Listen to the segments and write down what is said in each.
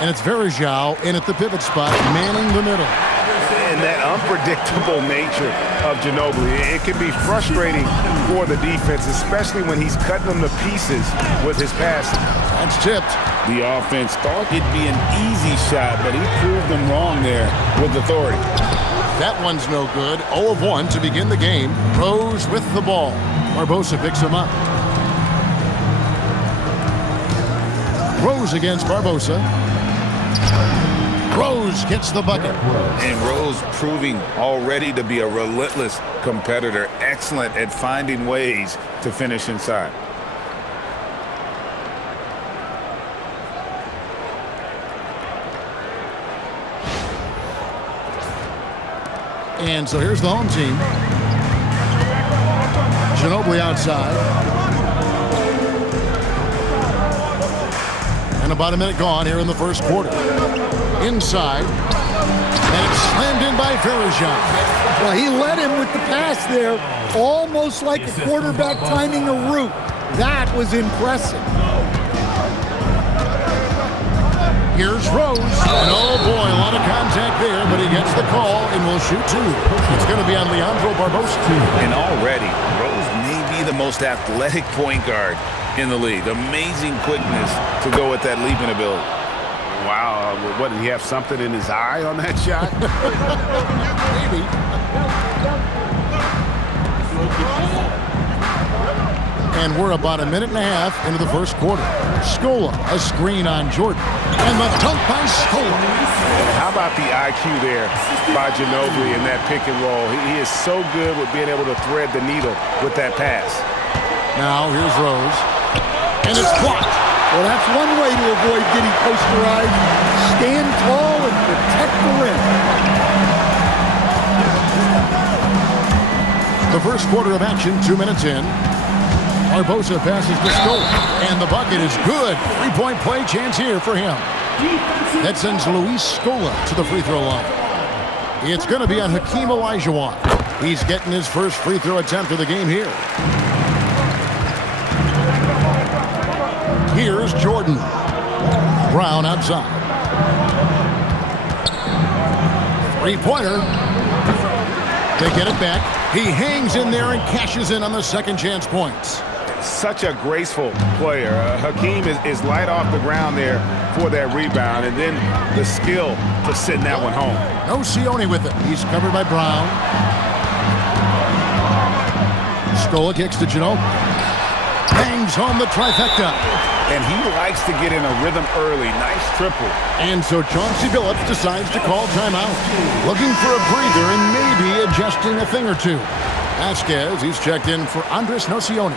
And it's Varejao in at the pivot spot, manning the middle. And that unpredictable nature of Ginobili, it can be frustrating for the defense, especially when he's cutting them to pieces with his passing. That's tipped. The offense thought it'd be an easy shot, but he proved them wrong there with authority. That one's no good. 0 of 1 to begin the game. Rose with the ball. Barbosa picks him up. Rose against Barbosa. Rose gets the bucket. And Rose proving already to be a relentless competitor, excellent at finding ways to finish inside. And so here's the home team. Ginobili outside. And about a minute gone here in the first quarter. Inside. And it's slammed in by Varejao. Well, he led him with the pass there, almost like a quarterback timing a route. That was impressive. Here's Rose. And oh boy, a lot of contact there, but he gets the call and will shoot two. It's going to be on Leandro Barbosa. And already, Rose may be the most athletic point guard in the league. Amazing quickness to go with that leaping ability. Wow, what, did he have something in his eye on that shot? Maybe. And we're about a minute and a half into the first quarter. Scola, a screen on Jordan. And the dunk by Scola. How about the IQ there by Ginobili in that pick and roll? He is so good with being able to thread the needle with that pass. Now here's Rose. And it's blocked. Well, that's one way to avoid getting posterized. Stand tall and protect the rim. The first quarter of action, 2 minutes in. Barbosa passes to Scola, and the bucket is good. Three-point play chance here for him. That sends Luis Scola to the free throw line. It's going to be on Hakeem Olajuwon. He's getting his first free throw attempt of the game here. Here's Jordan. Brown outside. Three-pointer. They get it back. He hangs in there and cashes in on the second chance points. Such a graceful player. Hakeem is light off the ground there for that rebound, and then the skill to send that one home. No Sione with it. He's covered by Brown. Scola kicks to Ginobili. Bangs home the trifecta. And he likes to get in a rhythm early. Nice triple. And so Chauncey Billups decides to call timeout. Looking for a breather and maybe adjusting a thing or two. Vasquez, he's checked in for Andres Nocioni.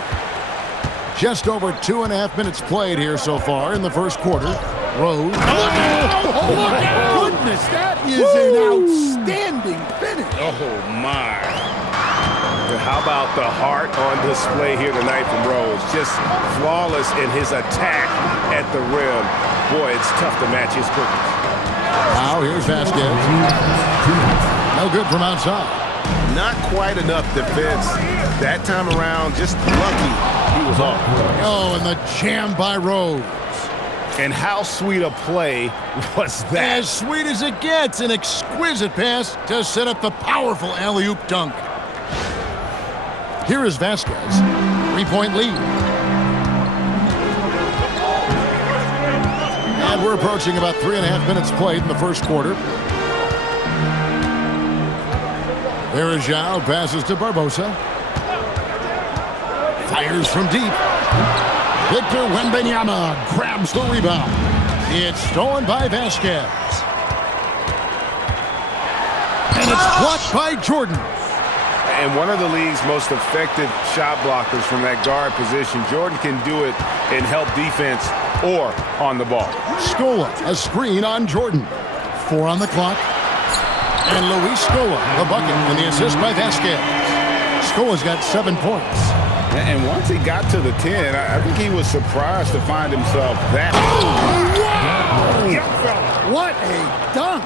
Just over 2.5 minutes played here so far in the first quarter. Rose. Oh, my goodness, that is an outstanding finish. Oh, my. How about the heart on display here tonight from Rose? Just flawless in his attack at the rim. Boy, it's tough to match his quickness. Now here's Vasquez. No good from outside. Not quite enough defense. That time around, just lucky he was off. Oh, and the jam by Rose. And how sweet a play was that? As sweet as it gets, an exquisite pass to set up the powerful alley-oop dunk. Here is Vasquez. 3-point lead. And we're approaching about 3.5 minutes played in the first quarter. Varejao passes to Barbosa. Fires from deep. Victor Wembanyama grabs the rebound. It's stolen by Vasquez. And it's blocked by Jordan. And one of the league's most effective shot blockers from that guard position. Jordan can do it and help defense or on the ball. Scola, a screen on Jordan. 4 on the clock. And Luis Scola, the bucket, and the assist by Vasquez. Scola's got 7 points. And once he got to the 10, I think he was surprised to find himself that. Oh, wow! What a dunk!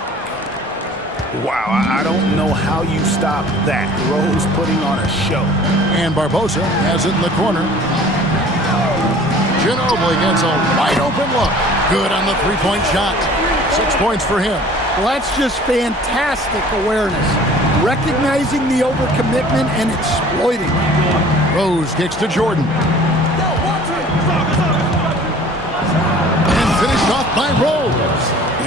Wow, I don't know how you stop that. Rose putting on a show. And Barbosa has it in the corner. Ginobili gets a wide open look. Good on the three-point shot. 6 points for him. Well, that's just fantastic awareness. Recognizing the overcommitment and exploiting it. Rose kicks to Jordan. And finished off by Rose.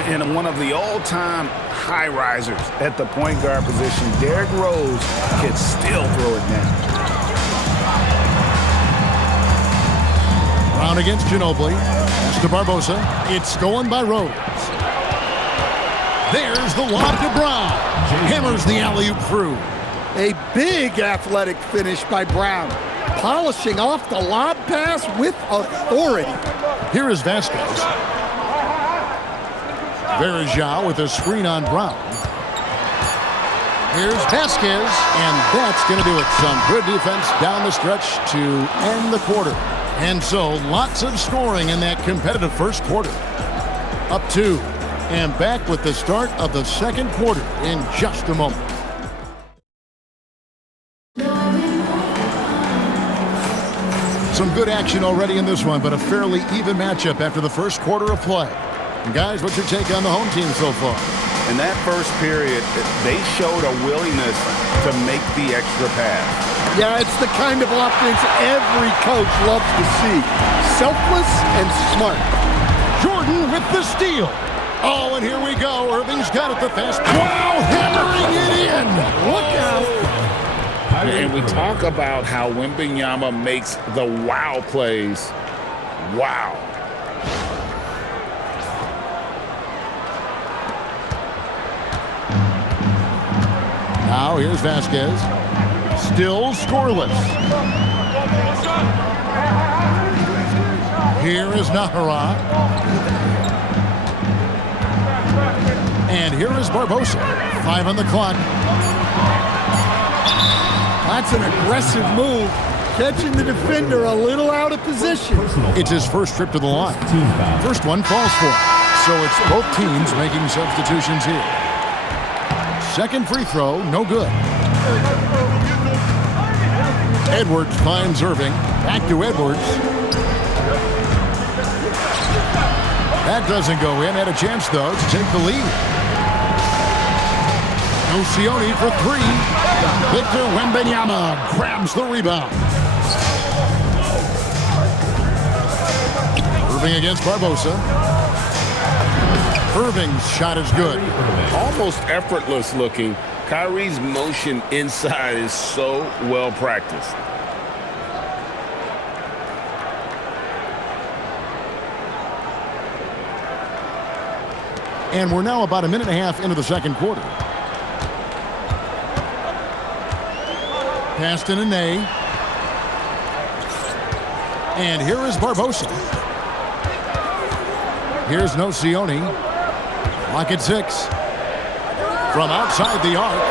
And one of the all-time high risers at the point guard position, Derrick Rose can still throw it down. Brown against Ginobili. Pass to Barbosa. It's stolen by Rose. There's the lob to Brown. Hammers the alley-oop through. A big athletic finish by Brown. Polishing off the lob pass with authority. Here is Vasquez. Verajao with a screen on Brown. Here's Vasquez, and that's going to do it. Some good defense down the stretch to end the quarter. And so, lots of scoring in that competitive first quarter. Up 2, and back with the start of the second quarter in just a moment. Some good action already in this one, but a fairly even matchup after the first quarter of play. And guys, what's your take on the home team so far? In that first period, they showed a willingness to make the extra pass. Yeah, it's the kind of offense every coach loves to see. Selfless and smart. Jordan with the steal. Oh, and here we go. Irving's got it the fast. Wow, hammering it in. Look out. And we talk about how Wembanyama makes the wow plays. Wow. Now here's Vasquez. Still scoreless. Here is Nahara. And here is Barbosa. 5 on the clock. That's an aggressive move. Catching the defender a little out of position. It's his first trip to the line. First one falls for him. So it's both teams making substitutions here. Second free throw, no good. Edwards finds Irving. Back to Edwards. That doesn't go in. Had a chance, though, to take the lead. Nocioni for 3. Victor Wembanyama grabs the rebound. Irving against Barbosa. Irving's shot is good. Almost effortless looking. Kyrie's motion inside is so well practiced. And we're now about a minute and a half into the second quarter. Pass to Nene. And here is Barbosa. Here's Nocioni. Lock at 6. From outside the arc,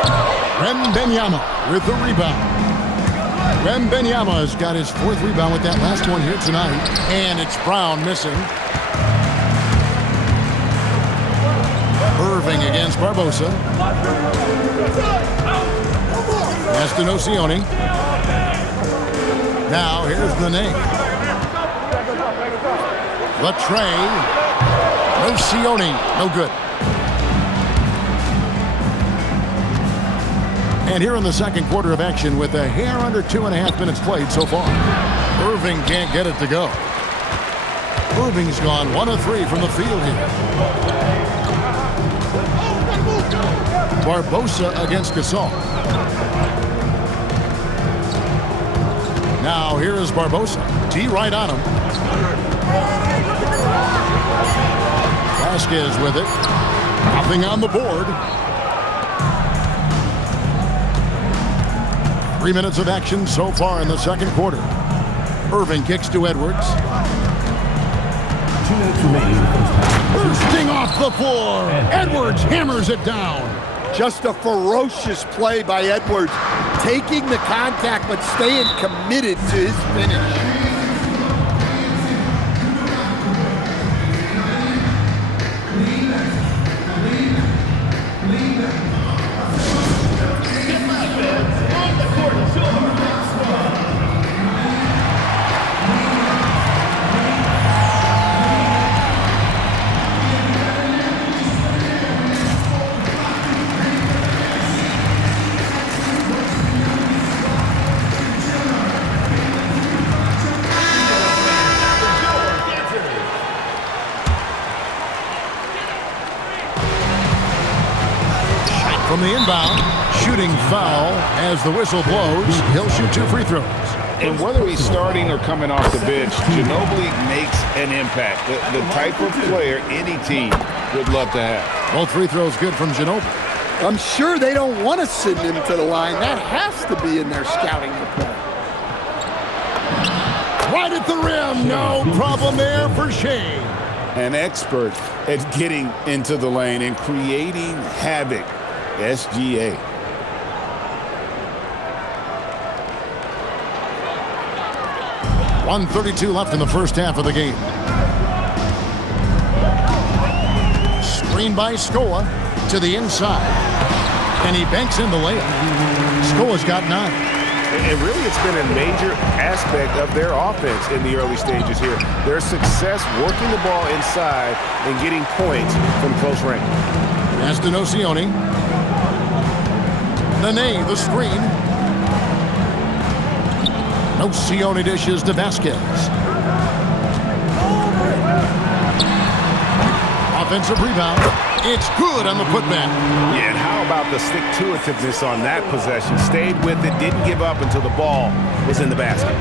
Wembanyama with the rebound. Wembanyama's got his 4th rebound with that last one here tonight. And it's Brown missing. Irving against Barbosa. Pass to Nocioni. Now here's Nene. Latre. Nocioni, no good. And here in the second quarter of action with a hair under 2.5 minutes played so far. Irving can't get it to go. Irving's gone 1 of 3 from the field here. Barbosa against Gasol. Now here is Barbosa. T right on him. Vasquez with it. Nothing on the board. 3 minutes of action so far in the second quarter. Irving kicks to Edwards. 2 minutes remaining. Bursting off the floor. Edwards hammers it down. Just a ferocious play by Edwards. Taking the contact but staying committed to his finish. from the inbound. Shooting foul as the whistle blows. He'll shoot 2 free throws. And whether he's starting or coming off the bench, Ginobili makes an impact. The type of player any team would love to have. Both free throws good from Ginobili. I'm sure they don't want to send him to the line. That has to be in their scouting report. Right at the rim. No problem there for Shea. An expert at getting into the lane and creating havoc. SGA. .132 left in the first half of the game. Screen by Scola to the inside. And he banks in the layup. Scola's got 9. And really, it's been a major aspect of their offense in the early stages here. Their success working the ball inside and getting points from close range. Pass to Nocioni. Nene, the screen. Nocioni dishes to Vasquez. Offensive rebound. It's good on the putback. Yeah, and how about the stick-to-itiveness on that possession? Stayed with it, didn't give up until the ball was in the basket.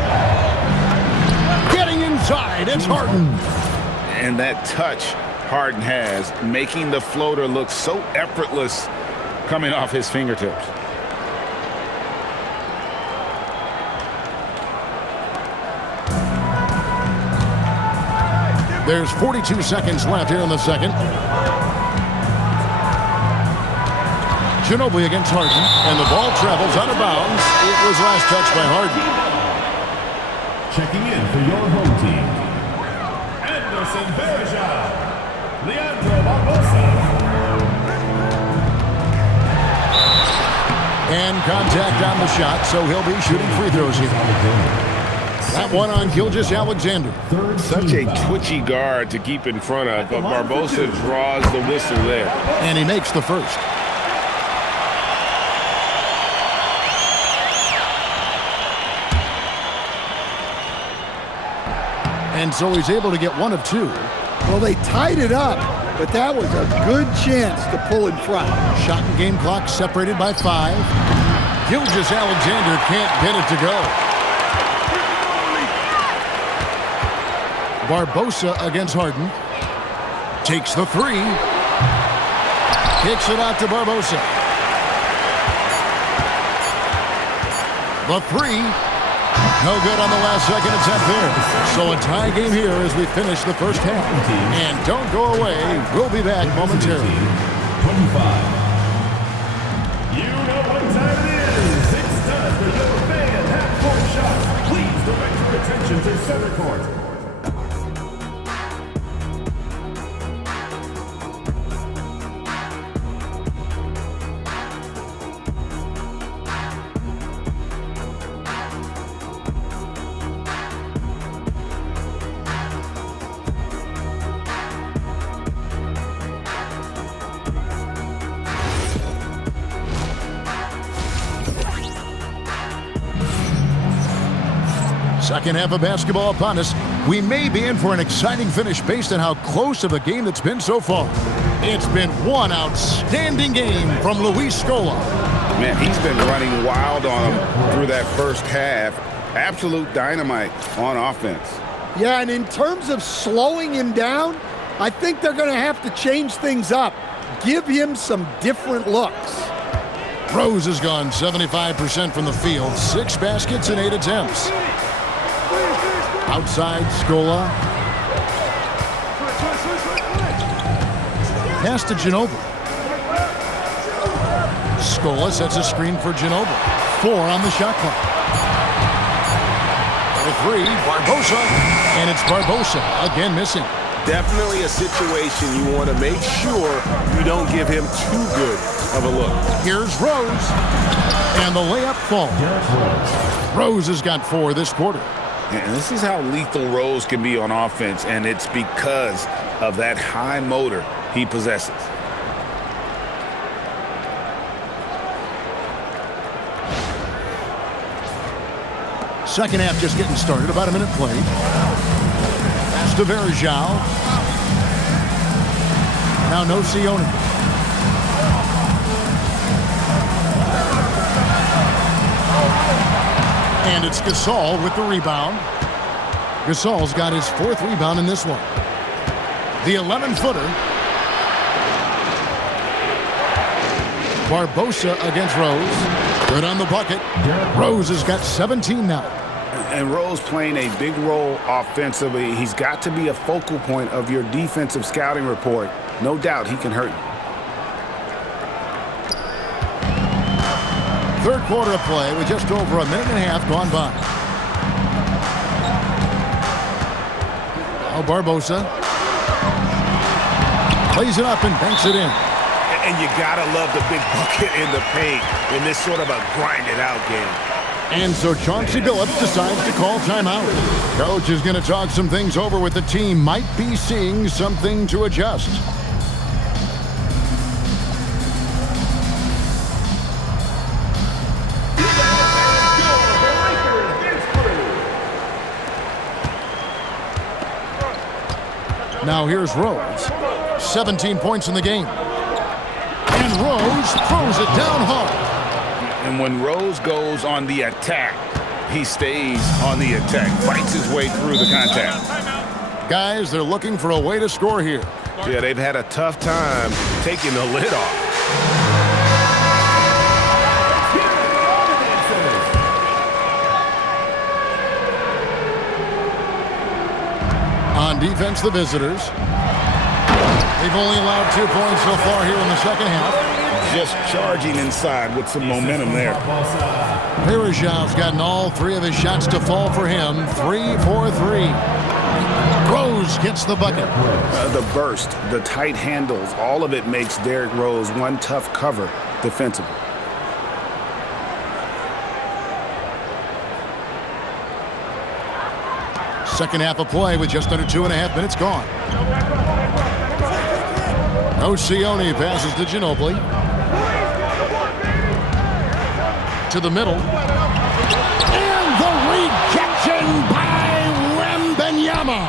Getting inside, it's Harden. And that touch Harden has, making the floater look so effortless coming off his fingertips. There's 42 seconds left here in the second. Ginobili against Harden, and the ball travels out of bounds. It was last touched by Harden. Checking in for your home team, Anderson Varejao, Leandro Barbosa. And contact on the shot, so he'll be shooting free throws here. That one on Gilgeous-Alexander. Such a twitchy guard to keep in front of, but Barbosa draws the whistle there. And he makes the first. And so he's able to get 1 of 2. Well, they tied it up, but that was a good chance to pull in front. Shot and game clock separated by 5. Gilgeous-Alexander can't get it to go. Barbosa against Harden. Takes the 3. Kicks it out to Barbosa. The 3. No good on the last second attempt there. So a tie game here as we finish the first half. And don't go away. We'll be back momentarily. 25. You know what time it is. It's time for your fan half-court shot. Please direct your attention to center court. Second half of basketball upon us. We may be in for an exciting finish based on how close of a game that's been so far. It's been one outstanding game from Luis Scola. Man, he's been running wild on him through that first half. Absolute dynamite on offense. Yeah, and in terms of slowing him down, I think they're going to have to change things up. Give him some different looks. Rose has gone 75% from the field. 6 baskets and 8 attempts. Outside, Scola. Pass to Ginobili. Scola sets a screen for Ginobili. 4 on the shot clock. For 3, Barbosa. And it's Barbosa again missing. Definitely a situation you want to make sure you don't give him too good of a look. Here's Rose. And the layup falls. Rose has got 4 this quarter. And this is how lethal Rose can be on offense, and it's because of that high motor he possesses. Second half just getting started, about a minute played. Pass to Varejao. Now Nocioni. And it's Gasol with the rebound. Gasol's got his 4th rebound in this one. The 11-footer. Barbosa against Rose. Good on the bucket. Rose has got 17 now. And Rose playing a big role offensively. He's got to be a focal point of your defensive scouting report. No doubt he can hurt you. Third quarter of play with just over a minute and a half gone by. Now Barbosa plays it up and banks it in. And you gotta love the big bucket in the paint in this sort of a grinded-out game. And so Chauncey Billups decides to call timeout. Coach is going to talk some things over with the team. Might be seeing something to adjust. Now here's Rose. 17 points in the game. And Rose throws it down hard. And when Rose goes on the attack, he stays on the attack, fights his way through the contact. Guys, they're looking for a way to score here. Yeah, they've had a tough time taking the lid off. On defense, the visitors. They've only allowed 2 points so far here in the second half. Just charging inside with some momentum there. Varejão's gotten all 3 of his shots to fall for him. 3 for 3. Rose gets the bucket. The burst, the tight handles, all of it makes Derrick Rose one tough cover defensively. Second half of play with just under 2.5 minutes gone. Nocioni passes to Ginobili. To the middle. And the rejection by Wembanyama.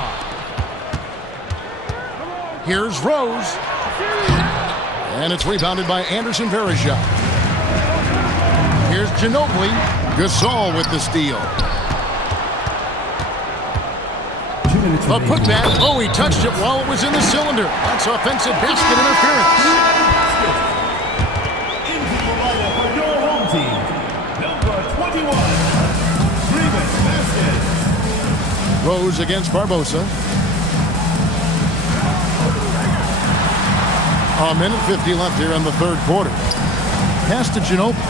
Here's Rose. And it's rebounded by Anderson Varejão. Here's Ginobili. Gasol with the steal. A putback. Oh, he touched it while it was in the cylinder. That's offensive basket interference. Into the lineup for your home team, number 21, Greivis Vasquez. Rose against Barbosa. A minute 50 left here in the third quarter. Pass to Ginobili.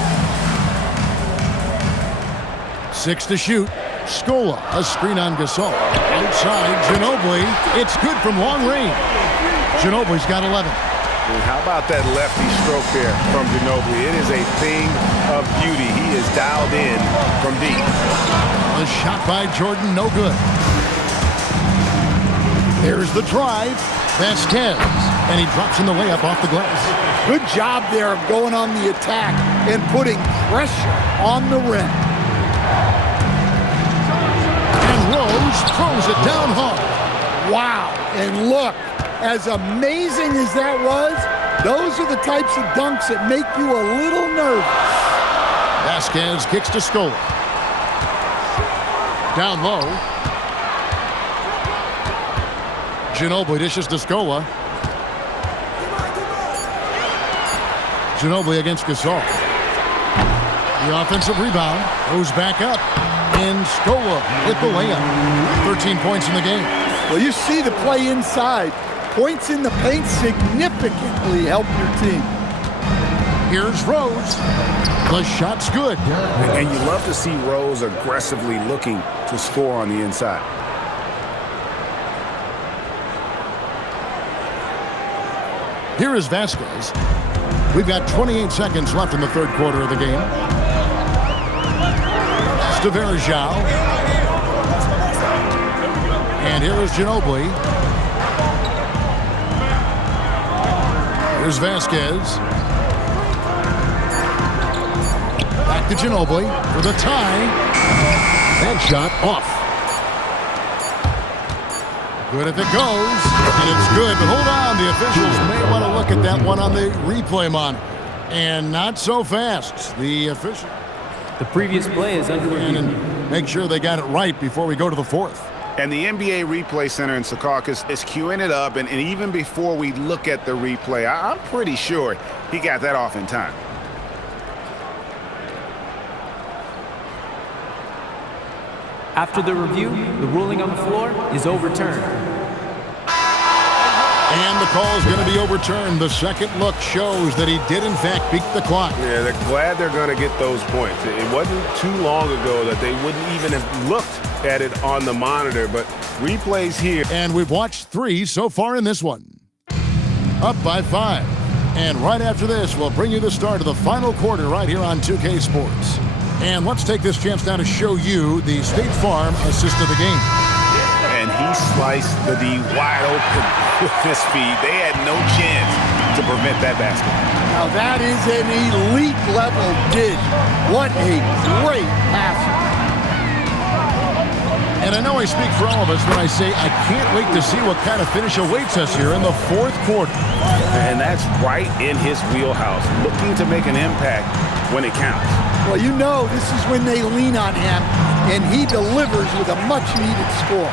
6 to shoot. Scola, a screen on Gasol. Outside, Ginobili. It's good from long range. Ginobili's got 11. And how about that lefty stroke there from Ginobili? It is a thing of beauty. He is dialed in from deep. A shot by Jordan, no good. There's the drive. Vasquez. And he drops in the layup off the glass. Good job there of going on the attack and putting pressure on the rim. Rose throws it down hard. Wow. And look, as amazing as that was, those are the types of dunks that make you a little nervous. Vasquez kicks to Scola. Down low. Ginobili dishes to Scola. Ginobili against Gasol. The offensive rebound goes back up. And Scola with the layup. 13 points in the game. Well, you see the play inside. Points in the paint significantly help your team. Here's Rose. The shot's good. And you love to see Rose aggressively looking to score on the inside. Here is Vasquez. We've got 28 seconds left in the third quarter of the game. To Varejão. And here is Ginobili. Here's Vasquez. Back to Ginobili for the tie. That shot off. Good if it goes. And it's good, but hold on. The officials may want to look at that one on the replay monitor. And not so fast. The official. The previous play is under review. make sure they got it right before we go to the fourth. And the NBA Replay Center in Secaucus is queuing it up, and even before we look at the replay, I'm pretty sure he got that off in time. After the review, the ruling on the floor is overturned. And the call is going to be overturned. The second look shows that he did, in fact, beat the clock. Yeah, they're glad they're going to get those points. It wasn't too long ago that they wouldn't even have looked at it on the monitor, but replays here. And we've watched 3 so far in this one. Up by 5. And right after this, we'll bring you the start of the final quarter right here on 2K Sports. And let's take this chance now to show you the State Farm assist of the game. And he sliced the D wide open with his speed. They had no chance to prevent that basket. Now that is an elite level dish. What a great pass. And I know I speak for all of us when I say I can't wait to see what kind of finish awaits us here in the fourth quarter. And that's right in his wheelhouse, looking to make an impact when it counts. Well, you know this is when they lean on him, and he delivers with a much-needed score.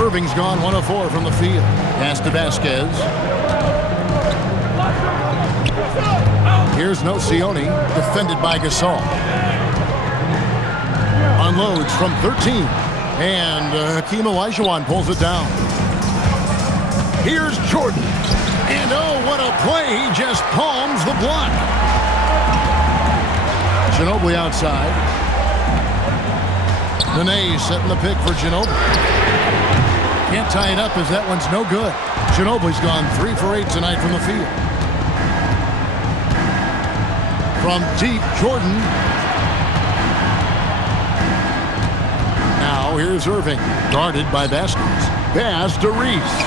Irving's gone 1 of 4 from the field. Pass to Vasquez. Here's Nocioni, defended by Gasol. Unloads from 13. And Hakeem Olajuwon pulls it down. Here's Jordan. And oh, what a play. He just palms the block. Ginobili outside. Nene setting the pick for Ginobili. Can't tie it up as that one's no good. Ginobili's gone 3 for 8 tonight from the field. From deep, Jordan. Now here's Irving, guarded by Vasquez. Pass to Reese.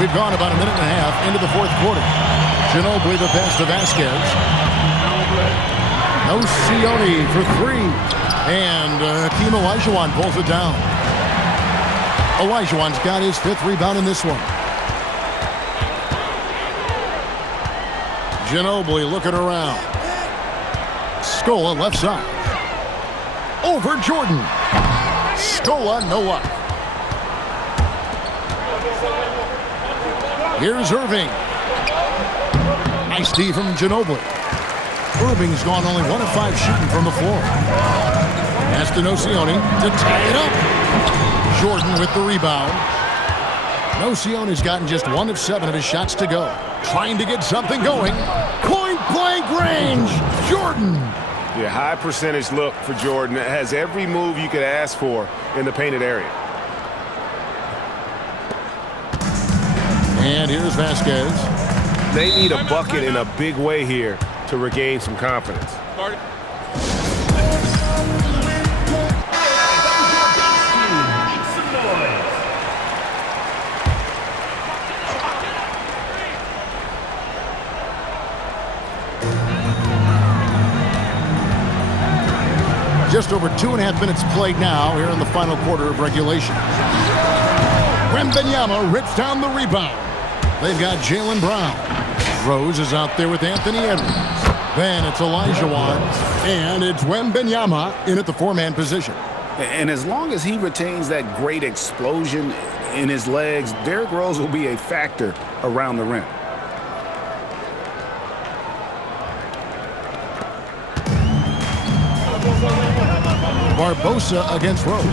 We've gone about a minute and a half into the fourth quarter. Ginobili the pass to Vasquez. Nocioni for 3. And Hakeem Olajuwon pulls it down. Olajuwon's got his 5th rebound in this one. Ginobili looking around. Scola left side. Over Jordan. Scola, no luck. Here's Irving. Nice D from Ginobili. Irving's gone only 1 of 5 shooting from the floor. Pass to Nocioni to tie it up. Jordan with the rebound. Nocioni's gotten just 1 of 7 of his shots to go. Trying to get something going. Point-blank range. Jordan. Yeah, high percentage look for Jordan. It has every move you could ask for in the painted area. And here's Vasquez. They need a bucket in a big way here to regain some confidence. Just over 2.5 minutes played now here in the final quarter of regulation. Wembanyama rips down the rebound. They've got Jaylen Brown. Rose is out there with Anthony Edwards. Then it's Olajuwon, and it's Wembanyama in at the 4-man position. And as long as he retains that great explosion in his legs, Derrick Rose will be a factor around the rim. Barbosa against Rose.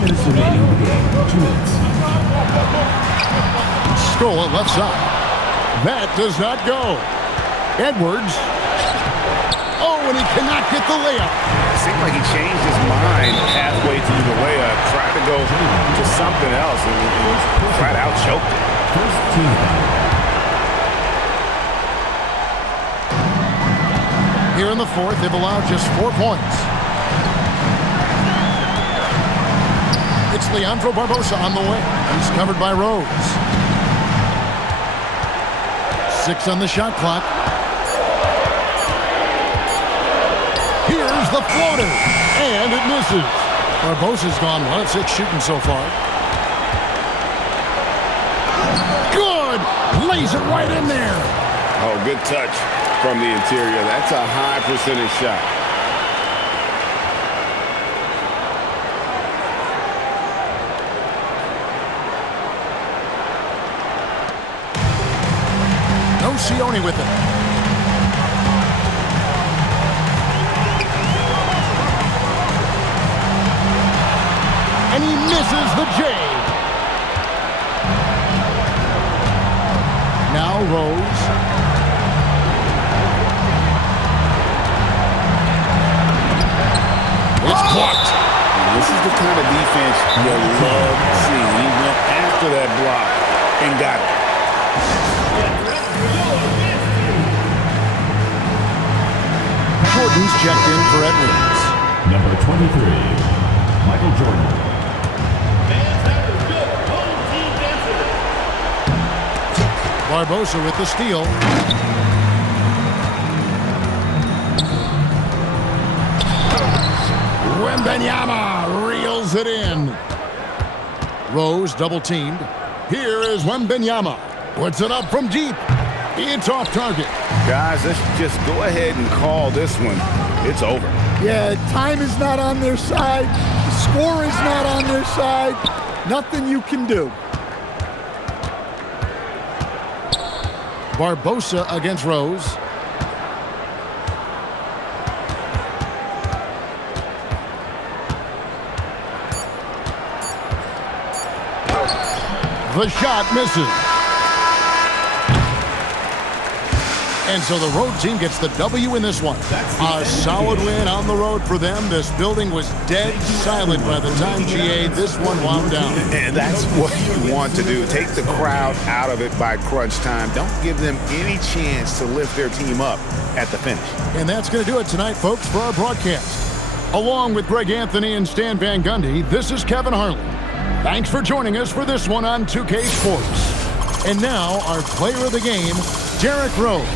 Scola left side. That does not go. Edwards. Oh, and he cannot get the layup. It seemed like he changed his mind halfway through the layup, tried to go to something else, and flat out choked it. Here in the fourth, they've allowed just 4 points. It's Leandro Barbosa on the way. He's covered by Rose. 6 on the shot clock. Here's the floater, and it misses. Barbosa's gone 1 of 6 shooting so far. Good! Lays it right in there. Oh, good touch. from the interior. That's a high percentage shot. Sione with it. And he misses the J. Now Rose. It's blocked. This is the kind of defense you love to see. He went after that block and got it. Jordan's checked in for Edwards. Number 23, Michael Jordan. Barbosa with the steal. Wembanyama reels it in. Rose double teamed. Here is Wembanyama. Puts it up from deep. It's off target. Guys, let's just go ahead and call this one. It's over. Yeah, time is not on their side. The score is not on their side. Nothing you can do. Barbosa against Rose. The shot misses. And so the road team gets the W in this one. A solid win on the road for them. This building was dead silent by the time GA this one wound down. And that's what you want to do. Take the crowd out of it by crunch time. Don't give them any chance to lift their team up at the finish. And that's going to do it tonight, folks, for our broadcast. Along with Greg Anthony and Stan Van Gundy, this is Kevin Harlan. Thanks for joining us for this one on 2K Sports. And now, our player of the game, Derrick Rose.